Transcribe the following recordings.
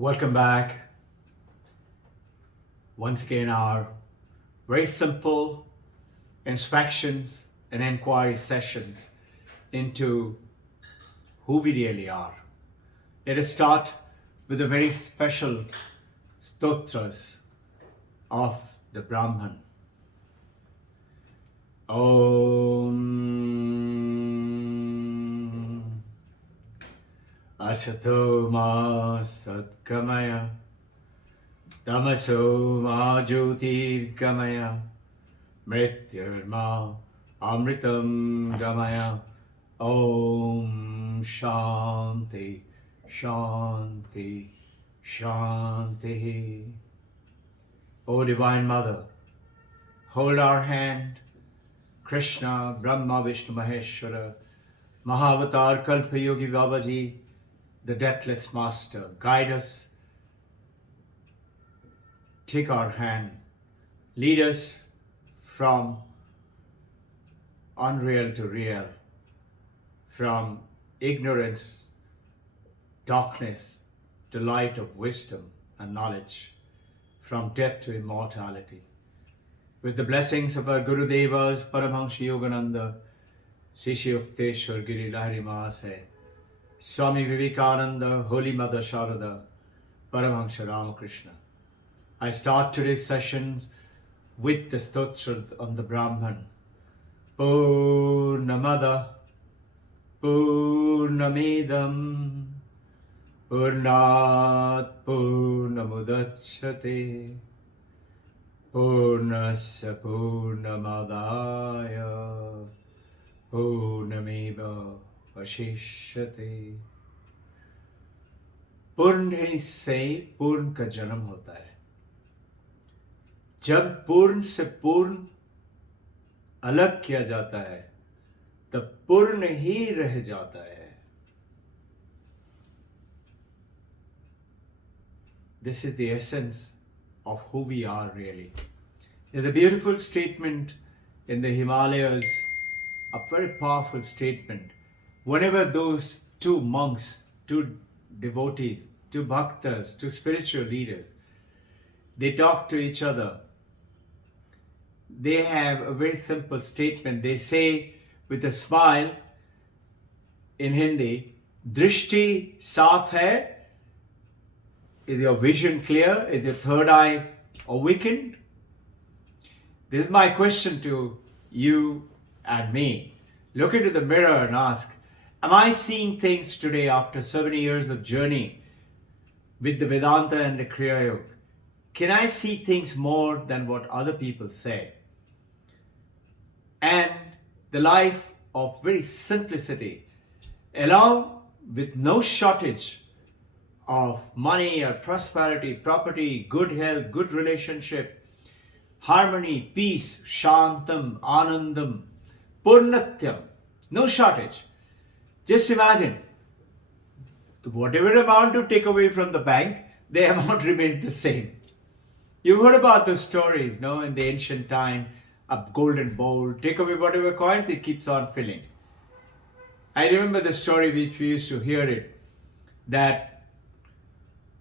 Welcome back. Once again, our very simple inspections and inquiry sessions into who we really are. Let us start with the very special stotras of the Brahman. Om Asato Ma Satkamaya Tamaso Ma Jyotirgamaya Mrityurma Amritam Gamaya. Om Shanti Shanti Shanti. O Divine Mother, hold our hand. Krishna, Brahma, Vishnu, Maheshwara, Mahavatar, Kalpa Yogi Babaji, the Deathless Master, guide us, take our hand, lead us from unreal to real, from ignorance, darkness to light of wisdom and knowledge, from death to immortality. With the blessings of our Guru Devas, Paramahansa Yogananda, Shisha Yukteswar Giri Lahari Mahasaya, Swami Vivekananda, Holy Mother Sharada, Paramahansa Ramakrishna. I start today's sessions with the stotra on the Brahman. Purnamada, Purnamidam, Purnat Purnamudachyate, Purnasya Purnamadaya, Purnameva Vashishyate. पूर्ण से पूर्ण का जन्म होता है. जब पूर्ण से पूर्ण अलग किया जाता है तब पूर्ण ही रह जाता है. This is the essence of who we are really. There's a beautiful statement in the Himalayas, a very powerful statement. Whenever those two monks, two devotees, two bhaktas, two spiritual leaders, they talk to each other, they have a very simple statement. They say with a smile in Hindi, Drishti saaf hai? Is your vision clear? Is your third eye awakened? This is my question to you and me. Look into the mirror and ask, am I seeing things today after so many years of journey with the Vedanta and the Kriya Yoga? Can I see things more than what other people say? And the life of very simplicity, along with no shortage of money or prosperity, property, good health, good relationship, harmony, peace, shantam, anandam, purnatyam, no shortage. Just imagine, whatever amount you take away from the bank, the amount remains the same. You've heard about those stories, no? In the ancient time, a golden bowl, take away whatever coins, it keeps on filling. I remember the story which we used to hear it, that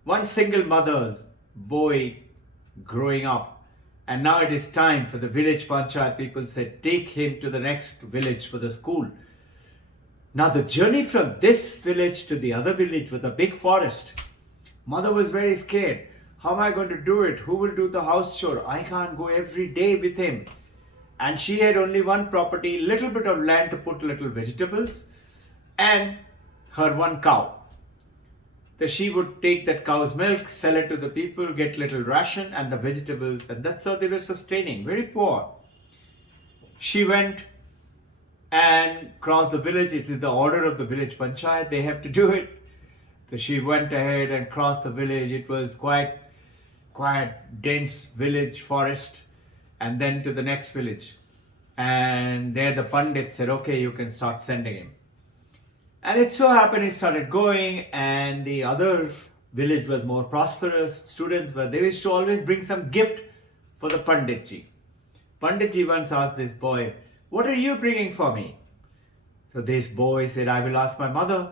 one single mother's boy growing up, and now it is time for the village panchayat. People said, take him to the next village for the school. Now the journey from this village to the other village was a big forest. Mother was very scared. How am I going to do it? Who will do the house chore? I can't go every day with him. And she had only one property, little bit of land to put little vegetables, and her one cow. So she would take that cow's milk, sell it to the people, get little ration and the vegetables, and that's how they were sustaining, very poor. She went and crossed the village. It is the order of the village panchayat, they have to do it. So she went ahead and crossed the village. It was quite dense village, forest, and then to the next village. And there the Pandit said, okay, you can start sending him. And it so happened he started going, and the other village was more prosperous. Students were, they used to always bring some gift for the Panditji. Panditji once asked this boy, what are you bringing for me? So this boy said, I will ask my mother.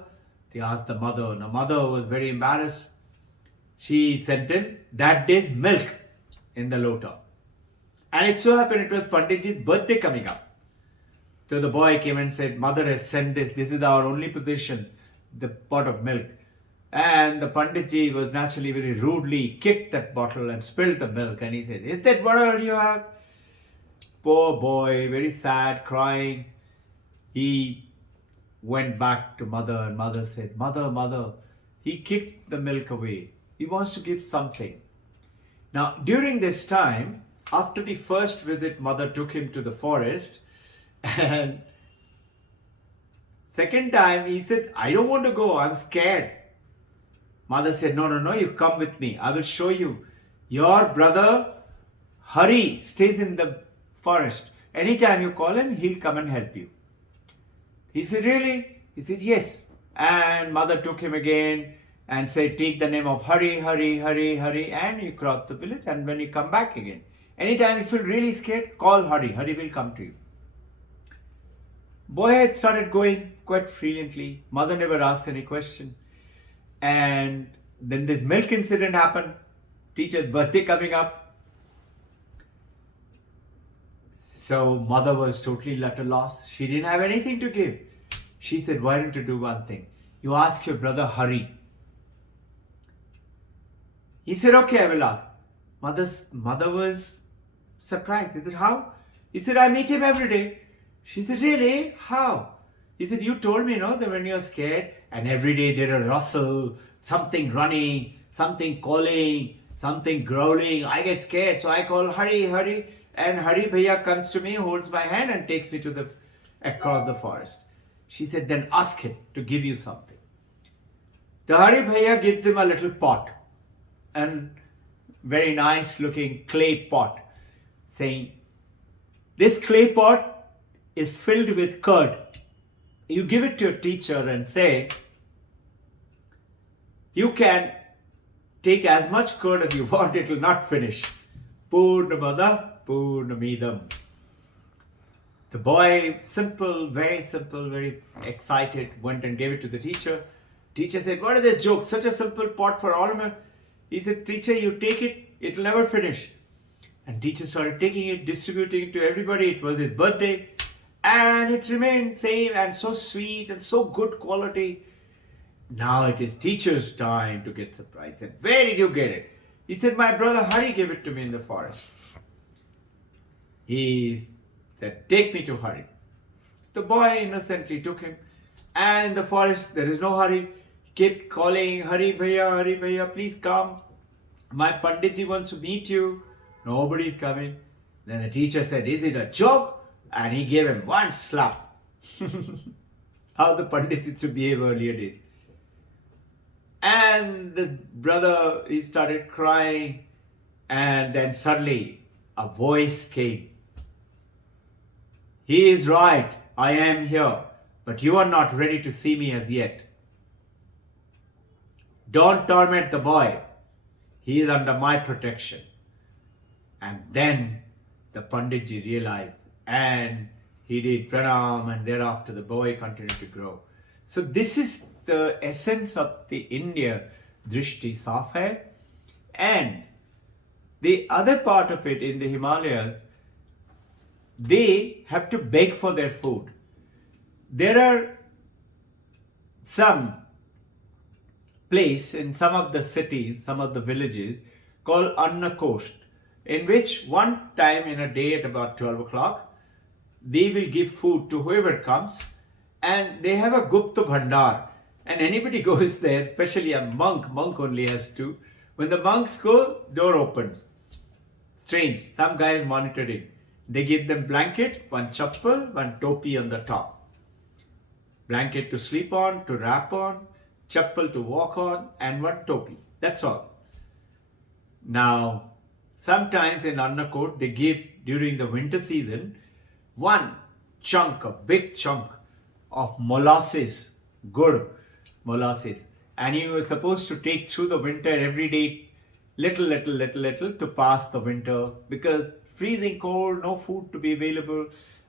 They asked the mother. The mother was very embarrassed. she sent him that day's milk in the lota. And it so happened it was Panditji's birthday coming up. So the boy came and said, Mother has sent this. This is our only possession, the pot of milk. And the Panditji was naturally very rudely kicked that bottle and spilled the milk. And he said, is that what all you have? Poor boy, very sad, crying. He went back to mother and mother said, Mother, he kicked the milk away. He wants to give something. Now, during this time, after the first visit, mother took him to the forest. And second time, he said, I don't want to go. I'm scared. Mother said, no, you come with me. I will show you. Your brother, Hari, stays in the forest. Anytime you call him, he'll come and help you. He said, really? He said, yes. And mother took him again and said, take the name of Hari, and you cross the village. And when you come back again, anytime you feel really scared, call Hari. Hari will come to you. Boy had started going quite frequently. Mother never asked any question. And then this milk incident happened. Teacher's birthday coming up. So mother was totally at a loss. She didn't have anything to give. She said, why don't you do one thing? You ask your brother Hari. He said, okay, I will ask. Mother was surprised. He said, how? He said, I meet him every day. She said, really? How? He said, you told me, no, that when you're scared and every day there a rustle, something running, something calling, something growling. I get scared. So I call Hari. And Hari Bhaiya comes to me, holds my hand and takes me to across the forest. She said, then ask him to give you something. The Hari Bhaiya gives him a little pot. And very nice looking clay pot. Saying, this clay pot is filled with curd. You give it to your teacher and say, you can take as much curd as you want, it will not finish. Purnamada Purnamidam. The boy, very simple, very excited, went and gave it to the teacher. Teacher said, what is this joke? Such a simple pot for all of us. He said, teacher, you take it, it will never finish. And teacher started taking it, distributing it to everybody. It was his birthday. And it remained same and so sweet and so good quality. Now it is teacher's time to get surprised. And where did you get it? He said, my brother Hari gave it to me in the forest. He said, take me to Hari. The boy innocently took him. And in the forest, there is no Hari. He kept calling, Hari Bhaiya, please come. My Panditji wants to meet you. Nobody is coming. Then the teacher said, is it a joke? And he gave him one slap. How the Pandit used to behave earlier days. And the brother, he started crying. And then suddenly a voice came. He is right. I am here. But you are not ready to see me as yet. Don't torment the boy. He is under my protection. And then the Panditji realized. And he did pranam, and thereafter the boy continued to grow. So this is the essence of the India Drishti Saaf Hai. And the other part of it in the Himalayas, they have to beg for their food. There are some place in some of the cities, some of the villages called Annakosh, in which one time in a day at about 12 o'clock, they will give food to whoever comes, and they have a Gupta Bhandar, and anybody goes there, especially a monk only has to. When the monks go, door opens. Strange, some guy is monitoring. They give them blanket, one chappal, one topi on the top. Blanket to sleep on, to wrap on, chappal to walk on, and one topi. That's all. Now, sometimes in Annakot, they give during the winter season one chunk, a big chunk of molasses, good molasses. And you were supposed to take through the winter every day, little to pass the winter, because freezing cold, no food to be available,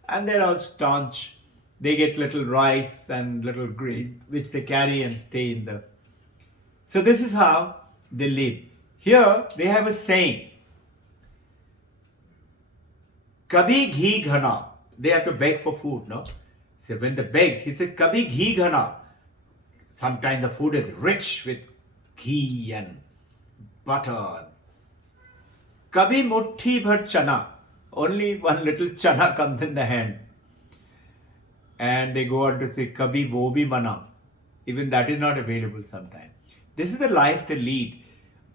and they're all staunch. They get little rice and little grain, which they carry and stay in the... So this is how they live. Here they have a saying, Kabhi ghee ghana. They have to beg for food, no? So when they beg, he said, Kabhi ghee ghana. Sometimes the food is rich with ghee and butter. Kabhi muthi bhar chana. Only one little chana comes in the hand. And they go on to say, Kabhi wo bhi mana. Even that is not available sometimes. This is the life they lead.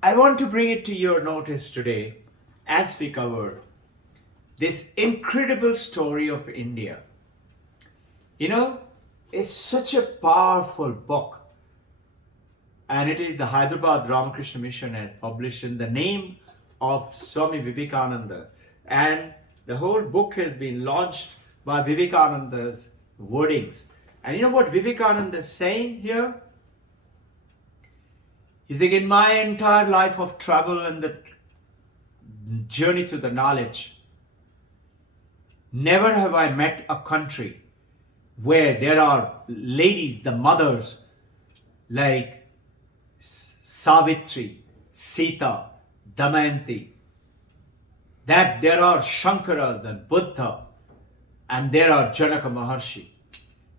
I want to bring it to your notice today as we cover this incredible story of India. You know, it's such a powerful book. And it is the Hyderabad Ramakrishna Mission has published in the name of Swami Vivekananda. And the whole book has been launched by Vivekananda's wordings. And you know what Vivekananda is saying here? He's like, in my entire life of travel and the journey to the knowledge, never have I met a country where there are ladies, the mothers, like Savitri, Sita, Damayanti, that there are Shankaras and Buddha, and there are Janaka Maharshi.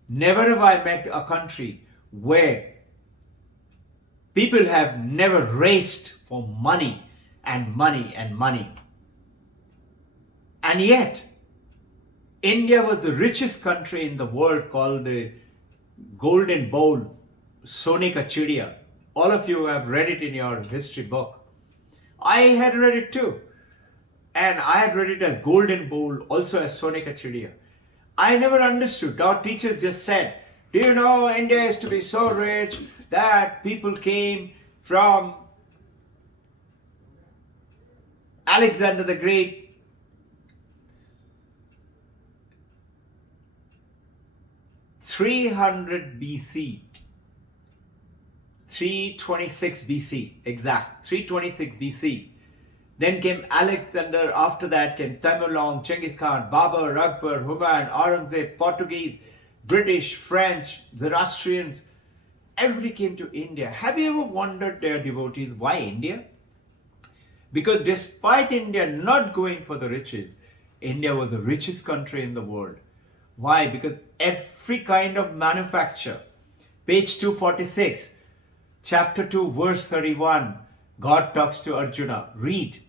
Never have I met a country where people have never raced for money and money and money. And yet, India was the richest country in the world, called the Golden Bowl, Sone Ka Chidiya. All of you have read it in your history book. I had read it too. And I had read it as Golden Bowl, also as Sone Ka Chidiya. I never understood. Our teachers just said, do you know India used to be so rich that people came from Alexander the Great, 300 BC, 326 BC, exact, 326 BC. Then came Alexander, after that came Tamerlane, Genghis Khan, Babur, Akbar, Humayun, Aurangzeb, Portuguese, British, French, Zoroastrians. Everybody came to India. Have you ever wondered, dear devotees, why India? Because despite India not going for the riches, India was the richest country in the world. Why? Because every kind of manufacture, page 246, chapter 2, verse 31, God talks to Arjuna. Read.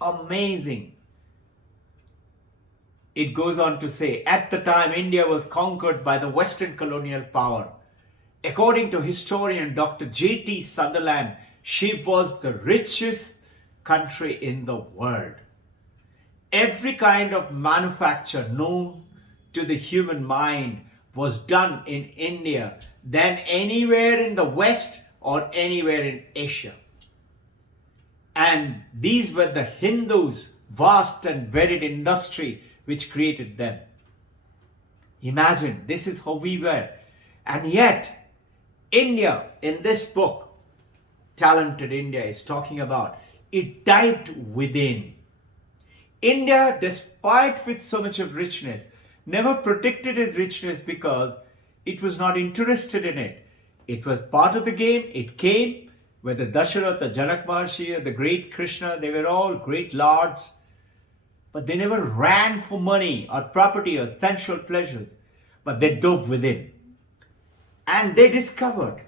Amazing. It goes on to say, at the time India was conquered by the Western colonial power. According to historian Dr. J.T. Sunderland, she was the richest country in the world. Every kind of manufacture known to the human mind was done in India than anywhere in the West or anywhere in Asia. And these were the Hindus' vast and varied industry which created them. Imagine, this is how we were. And yet, India, in this book, Talented India is talking about, it dived within. India, despite with so much of richness, never protected its richness because it was not interested in it. It was part of the game. It came, whether Dasharatha, Janak Maharshi, or the great Krishna, they were all great lords. But they never ran for money or property or sensual pleasures. But they dove within. And they discovered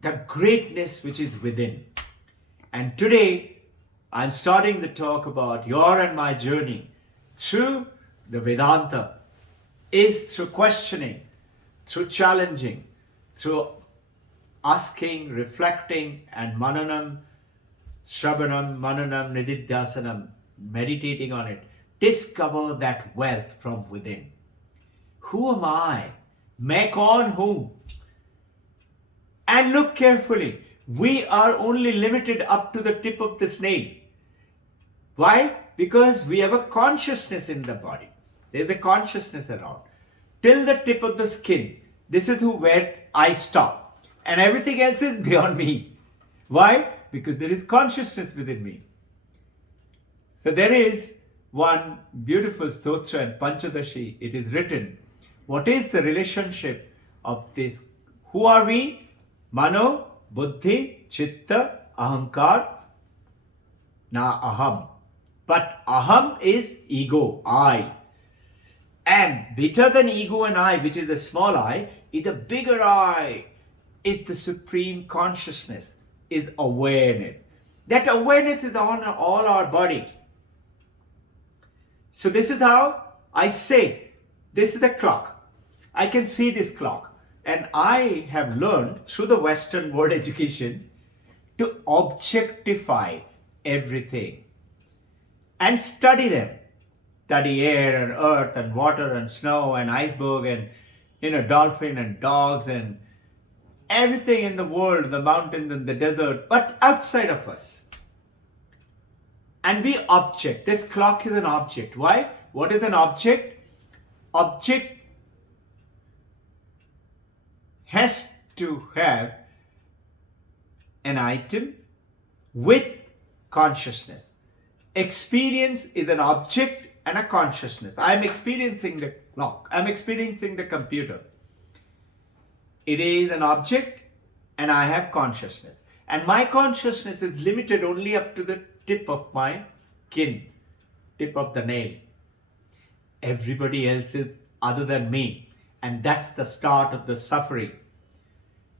the greatness which is within. And today, I'm starting the talk about your and my journey through the Vedanta is through questioning, through challenging, through asking, reflecting, and mananam, shravanam, mananam, nididhyasanam, meditating on it. Discover that wealth from within. Who am I? Main kaun hu? And look carefully. We are only limited up to the tip of the snail. Why? Because we have a consciousness in the body. There's a consciousness around. Till the tip of the skin. This is where I stop. And everything else is beyond me. Why? Because there is consciousness within me. So there is one beautiful stotra in Panchadashi. It is written, what is the relationship of this? Who are we? Mano, buddhi, chitta, ahankar, na aham. But aham is ego, I. And better than ego and I, which is the small I, is the bigger I. It's the supreme consciousness, is awareness. That awareness is on all our body. So this is how I say, this is the clock. I can see this clock. And I have learned through the Western world education to objectify everything and study them. Study air and earth and water and snow and iceberg and dolphin and dogs and everything in the world, the mountains and the desert, but outside of us. And we object. This clock is an object. Why? What is an object? Object has to have an item with consciousness. Experience is an object and a consciousness. I am experiencing the clock. I am experiencing the computer. It is an object and I have consciousness. And my consciousness is limited only up to the tip of my skin, tip of the nail. Everybody else is other than me. And that's the start of the suffering.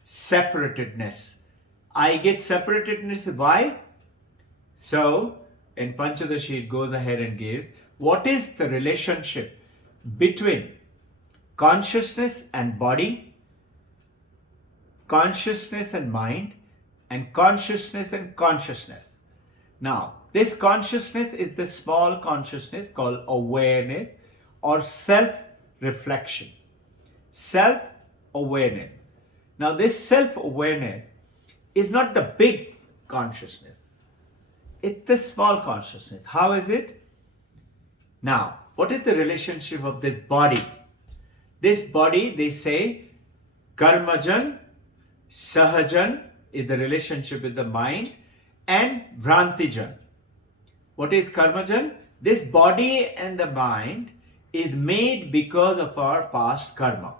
Separatedness. I get separatedness. Why? So, in Panchadashi it goes ahead and gives, what is the relationship between consciousness and body, consciousness and mind, and consciousness and consciousness. Now, this consciousness is the small consciousness called awareness or self-reflection. Self-awareness. Now, this self-awareness is not the big consciousness. It's the small consciousness. How is it? Now, what is the relationship of this body? This body, they say, karmajan, sahajan is the relationship with the mind, and vrantijan. What is karmajan? This body and the mind is made because of our past karma.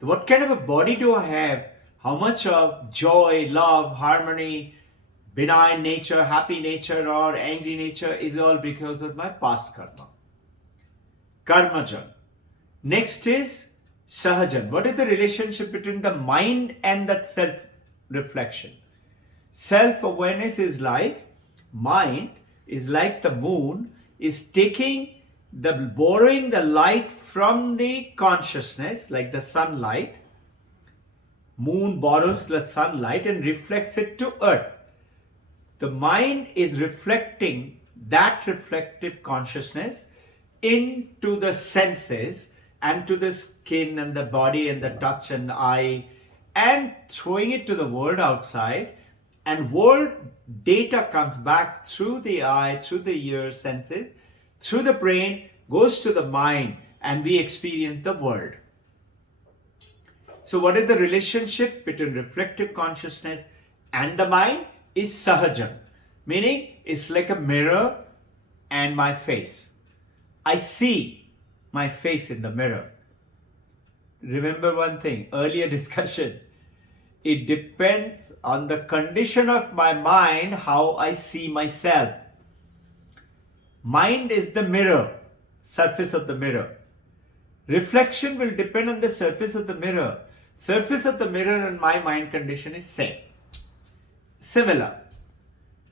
What kind of a body do I have? How much of joy, love, harmony, benign nature, happy nature or angry nature is all because of my past karma. Karmajan. Next is sahajan. What is the relationship between the mind and that self-reflection? Self-awareness is like, mind is like the moon, is borrowing the light from the consciousness, like the sunlight. Moon borrows the sunlight and reflects it to earth. The mind is reflecting that reflective consciousness into the senses and to the skin and the body and the touch and eye and throwing it to the world outside, and world data comes back through the eye, through the ear, senses, through the brain, goes to the mind, and we experience the world. So what is the relationship between reflective consciousness and the mind? Is sahajan, meaning it's like a mirror and my face. I see my face in the mirror. Remember one thing, earlier discussion, it depends on the condition of my mind how I see myself. Mind is the mirror, surface of the mirror. Reflection will depend on the surface of the mirror. Surface of the mirror and my mind condition is same. Similar.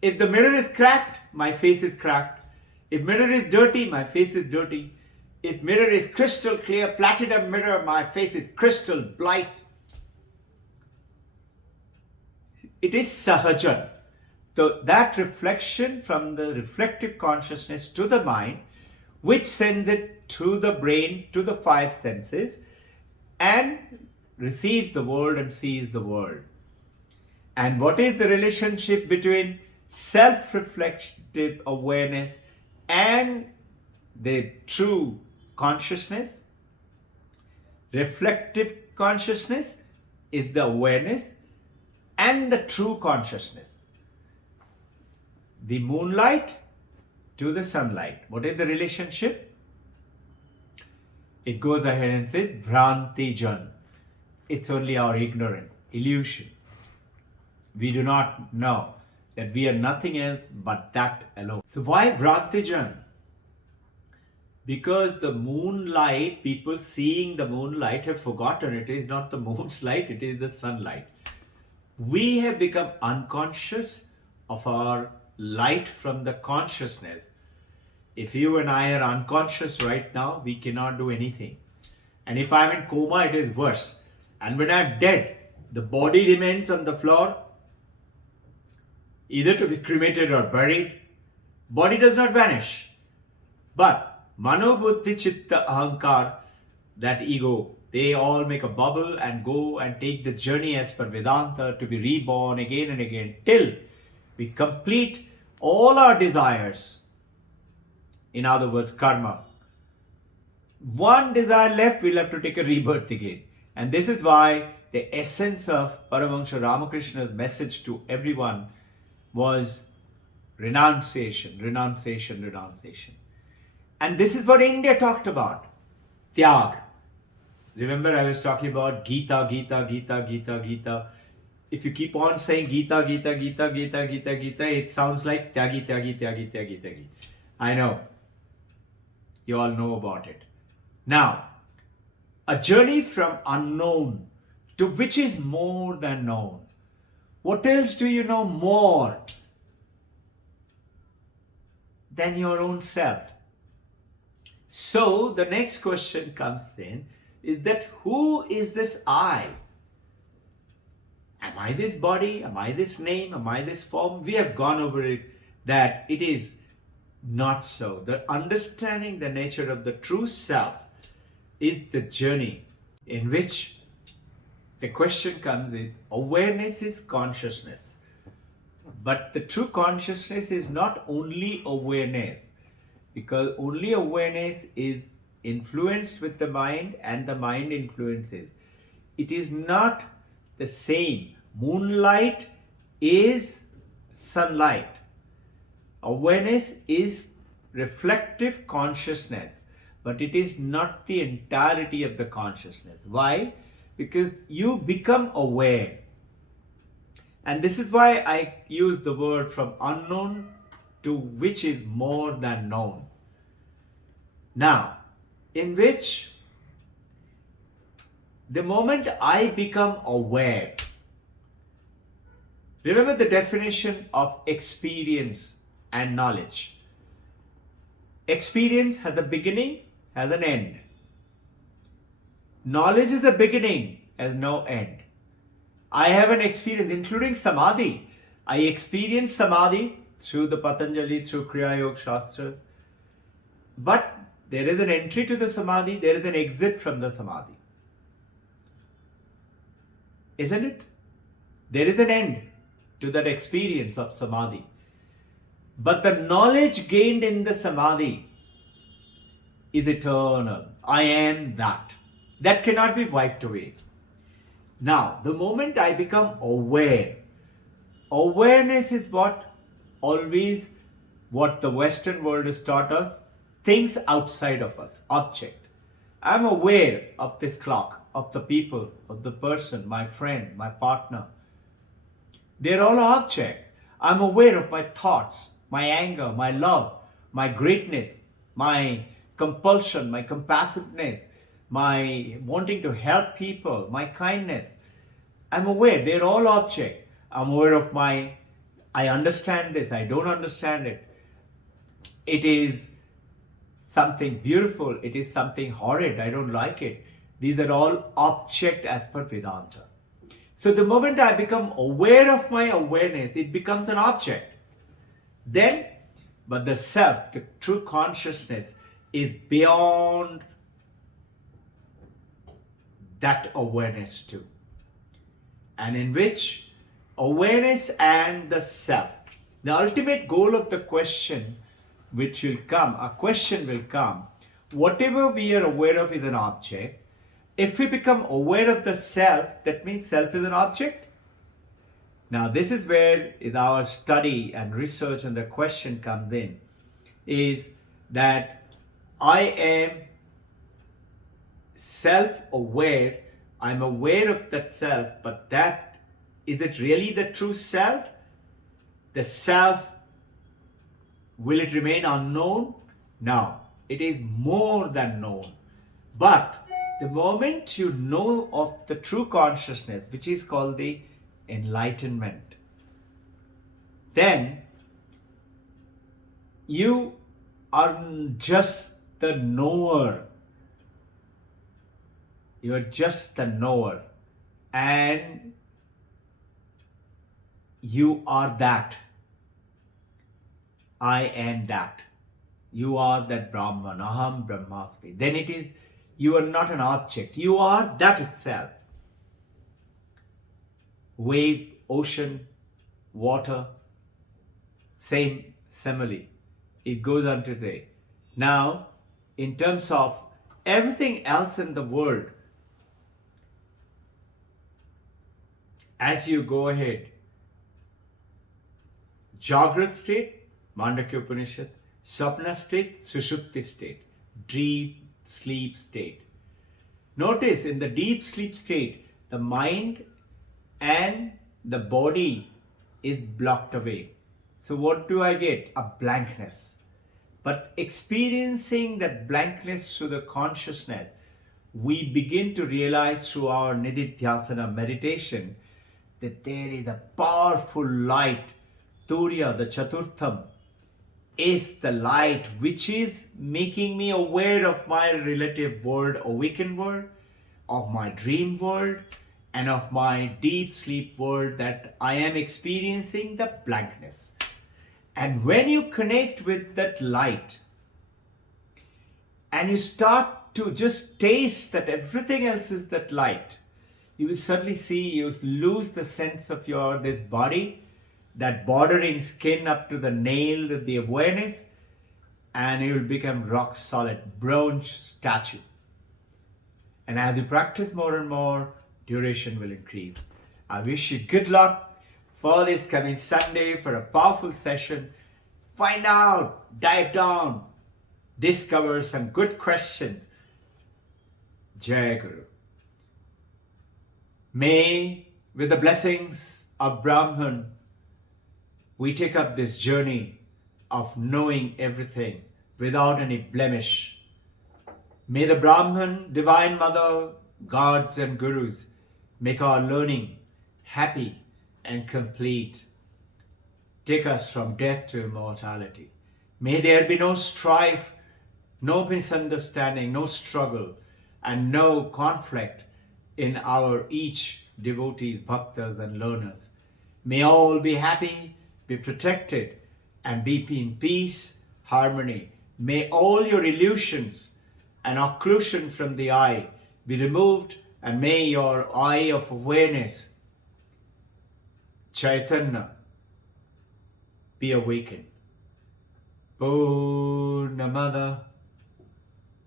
If the mirror is cracked, my face is cracked. If mirror is dirty, my face is dirty. If mirror is crystal clear, platinum mirror, my face is crystal bright. It is sahajan. So that reflection from the reflective consciousness to the mind, which sends it to the brain, to the five senses, and receives the world and sees the world. And what is the relationship between self-reflective awareness and the true consciousness? Reflective consciousness is the awareness and the true consciousness. The moonlight to the sunlight. What is the relationship? It goes ahead and says Bhrantijan. It's only our ignorance, illusion. We do not know that we are nothing else but that alone. So why Bhrantijan? Because the moonlight, people seeing the moonlight have forgotten it is not the moon's light, it is the sunlight. We have become unconscious of our light from the consciousness. If you and I are unconscious right now, we cannot do anything. And if I'm in coma, it is worse. And when I'm dead, the body remains on the floor, either to be cremated or buried. Body does not vanish. But Mano Buddhi Chitta Ahankar, that ego, they all make a bubble and go and take the journey as per Vedanta to be reborn again and again till we complete all our desires. In other words, karma. One desire left, we'll have to take a rebirth again. And this is why the essence of Paramahansa Ramakrishna's message to everyone was renunciation, renunciation, renunciation. And this is what India talked about. Tyag. Remember I was talking about Gita, Gita, Gita, Gita, Gita. If you keep on saying Gita, Gita, Gita, Gita, Gita, Gita, it sounds like Tyagi, Tyagi, Tyagi, Tyagi, Tyagi. I know. You all know about it. Now, a journey from unknown to which is more than known. What else do you know more than your own self? So the next question comes in, is that who is this I? Am I this body? Am I this name? Am I this form? We have gone over it, that it is not so. The understanding the nature of the true self is the journey in which the question comes in, awareness is consciousness. But the true consciousness is not only awareness, because only awareness is influenced with the mind and the mind influences. It is not the same. Moonlight is sunlight. Awareness is reflective consciousness, but it is not the entirety of the consciousness. Why? Because you become aware. And this is why I use the word from unknown to which is more than known. Now, in which the moment I become aware, remember the definition of experience and knowledge. Experience has a beginning, has an end. Knowledge is a beginning, has no end. I have an experience, including samadhi. I experience samadhi through the Patanjali, through Kriya Yoga Shastras. But there is an entry to the samadhi, there is an exit from the samadhi. Isn't it? There is an end to that experience of samadhi. But the knowledge gained in the samadhi is eternal. I am that. That cannot be wiped away. Now, the moment I become aware, awareness is what the Western world has taught us, things outside of us, object. I'm aware of this clock, of the people, of the person, my friend, my partner. They're all objects. I'm aware of my thoughts, my anger, my love, my greatness, my compulsion, my compassiveness, my wanting to help people, my kindness. I'm aware, they're all objects. I'm aware of I understand this, I don't understand it. It is something beautiful, it is something horrid, I don't like it. These are all objects as per Vedanta. So the moment I become aware of my awareness, it becomes an object. Then, but the self, the true consciousness is beyond that awareness too. And in which awareness and the self, the ultimate goal of the question which will come, a question will come, whatever we are aware of is an object. If we become aware of the self, that means self is an object. Now this is where in our study and research and the question comes in, is that I am self-aware, I'm aware of that self, but that Is it really the true self? The self, will it remain unknown? No, it is more than known. But the moment you know of the true consciousness, which is called the enlightenment, then you are just the knower. You are just the knower. And you are that. I am that. You are that Brahman, Aham Brahmasmi. Then it is, you are not an object. You are that itself. Wave, ocean, water, same simile. It goes on to say. Now, in terms of everything else in the world, as you go ahead, Jagrat state, Mandakya Upanishad, Sapna state, Sushupti state, deep sleep state. Notice in the deep sleep state, the mind and the body is blocked away. So what do I get? A blankness. But experiencing that blankness through the consciousness, we begin to realize through our Nididhyasana meditation that there is a powerful light. Turiya, the Chaturtham, is the light which is making me aware of my relative world, awakened world, of my dream world, and of my deep sleep world, that I am experiencing the blankness. And when you connect with that light and you start to just taste that everything else is that light, you will suddenly see, you lose the sense of this body, that bordering skin up to the nail, the awareness, and you will become rock solid, bronze statue. And as you practice more and more, duration will increase. I wish you good luck for this coming Sunday for a powerful session. Find out, dive down, discover some good questions. Jai Guru. May, with the blessings of Brahman, we take up this journey of knowing everything without any blemish. May the Brahman, Divine Mother, gods and gurus make our learning happy and complete. Take us from death to immortality. May there be no strife, no misunderstanding, no struggle, and no conflict in our each devotees, bhaktas and learners. May all be happy, be protected, and be in peace, harmony. May all your illusions and occlusion from the eye be removed, and may your eye of awareness, Chaitanya, be awakened. Purnamada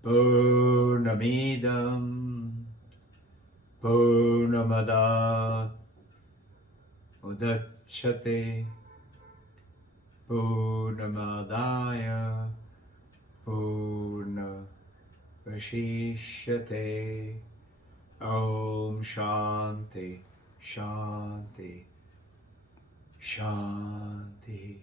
Purnamidam Purnamada Udachyate Purnamadaya Purnavashishyate. Om Shanti Shanti Shanti.